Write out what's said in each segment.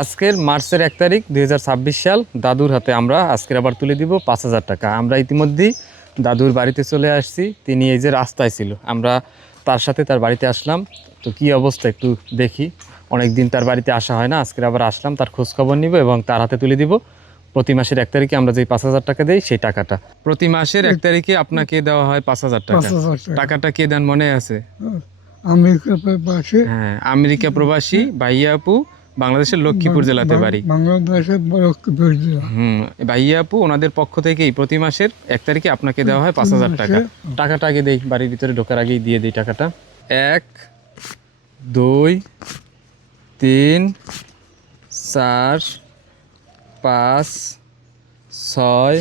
আজকের মার্চের 1 তারিখ 2026 সাল দাদুর হাতে আমরা আজকের আবার তুলে দিব 5,000 টাকা। আমরা ইতিমধ্যেই দাদুর বাড়িতে চলে আসছি। তিনি এই যে রাস্তায় ছিল, আমরা তার সাথে তার বাড়িতে আসলাম। তো কি অবস্থা একটু দেখি, অনেক দিন তার বাড়িতে আসা হয় না, আজকের আবার আসলাম তার খোঁজ খবর নিব এবং তার হাতে তুলে দিব প্রতি মাসের 1 তারিখে আমরা যে 5,000 টাকা দেই সেই টাকাটা। প্রতি মাসের 1 তারিখে আপনাকে দেওয়া হয় 5,000 টাকা। টাকাটা কে দেন মনে আছে? আমেরিকা প্রবাসী। হ্যাঁ, আমেরিকা প্রবাসী ভাইয়া আপু, বাংলাদেশের লক্ষ্মীপুর জেলাতে বাড়ি। বাংলাদেশের লক্ষ্মীপুর জেলা। ভাইয়া আপু ওনাদের পক্ষ থেকেই প্রতি মাসের 1 তারিখে আপনাকে দেওয়া হয় 5,000 টাকা। টাকাটা আগে দেই, বাড়ির ভিতরে ঢোকার আগেই দিয়ে দিই টাকাটা। 1 2 3 4 5 6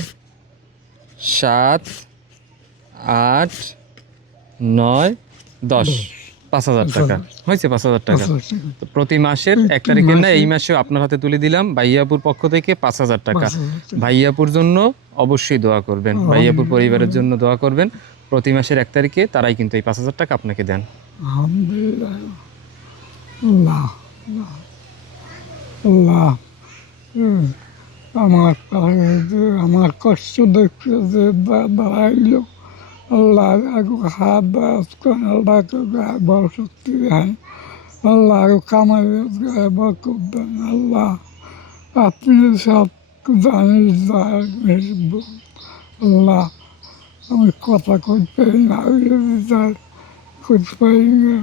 7 8 9 10 5,000 টাকা হয়েছে। 5,000 টাকা তো প্রতি মাসের 1 তারিখে না, এই মাসেও আপনার হাতে তুলে দিলাম ভাইয়াপুর পক্ষ থেকে 5,000 টাকা। ভাইয়াপুর জন্য অবশ্যই দোয়া করবেন, ভাইয়াপুর পরিবারের জন্য দোয়া করবেন। প্রতি মাসের 1 তারিখে তারাই কিন্তু এই 5,000 টাকা আপনাকে দেন। আলহামদুলিল্লাহ। আল্লাহ আল্লাহ আমার কষ্ট দেখতে যে দাঁড়াইল, আল্লাহ হাত আল্লাহ বড় শক্তি দেন, আল্লাহ কামাই বরকত দেন। আল্লাহ আপনি সব জানেন। আল্লাহ আমি কথা করতে পারি না, করতে পারি না।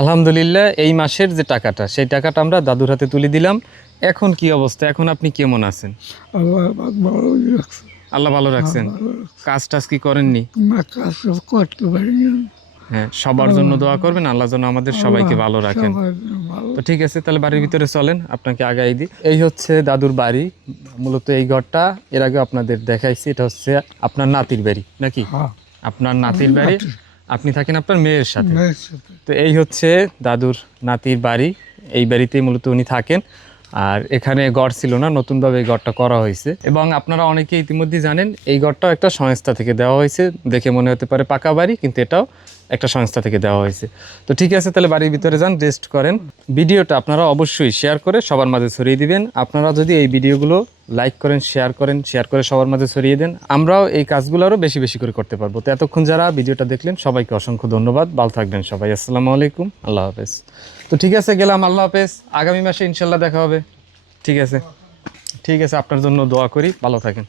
আলহামদুলিল্লাহ, এই মাসের যে টাকাটা সেই টাকাটা আমরা দাদুর হাতে তুলে দিলাম। এখন কি অবস্থা, এখন আপনি কেমন আছেন? আল্লাহ ভালো রাখছেন। কাজ টাজ কি করেননি? কাজ করতে পারি। হ্যাঁ, সবার জন্য দোয়া করবেন, আল্লাহ যেন আমাদের সবাইকে ভালো রাখেন। তো ঠিক আছে, তাহলে বাড়ির ভিতরে চলেন, আপনাকে আগাই দিই। এই হচ্ছে দাদুর বাড়ি। মূলত এই ঘরটা এর আগে আপনাদের দেখাইছি, এটা হচ্ছে আপনার নাতির বাড়ি নাকি? আপনার নাতির বাড়ি, আপনি থাকেন আপনার মেয়ের সাথে। তো এই হচ্ছে দাদুর নাতির বাড়ি, এই বাড়িতেই মূলত উনি থাকেন। আর এখানে ঘর ছিল না, নতুনভাবে এই ঘরটা করা হয়েছে। এবং আপনারা অনেকে ইতিমধ্যে জানেন এই ঘরটাও একটা সংস্থা থেকে দেওয়া হয়েছে। দেখে মনে হতে পারে পাকা বাড়ি, কিন্তু এটাও একটা সংস্থা থেকে দেওয়া হয়েছে। তো ঠিক আছে, তাহলে বাড়ির ভিতরে যান, রেস্ট করেন। ভিডিওটা আপনারা অবশ্যই শেয়ার করে সবার মাঝে ছড়িয়ে দিবেন। আপনারা যদি এই ভিডিওগুলো লাইক করেন, শেয়ার করে সবার মাঝে ছড়িয়ে দেন, আমরাও এই কাজগুলো আরও বেশি বেশি করে করতে পারবো। তো এতক্ষণ যারা ভিডিওটা দেখলেন সবাইকে অসংখ্য ধন্যবাদ। ভালো থাকবেন সবাই। আসসালামু আলাইকুম, আল্লাহ হাফেজ। তো ঠিক আছে, গেলাম, আল্লাহ হাফেজ। আগামী মাসে ইনশাল্লাহ দেখা হবে। ঠিক আছে, ঠিক আছে, আপনার জন্য দোয়া করি, ভালো থাকেন।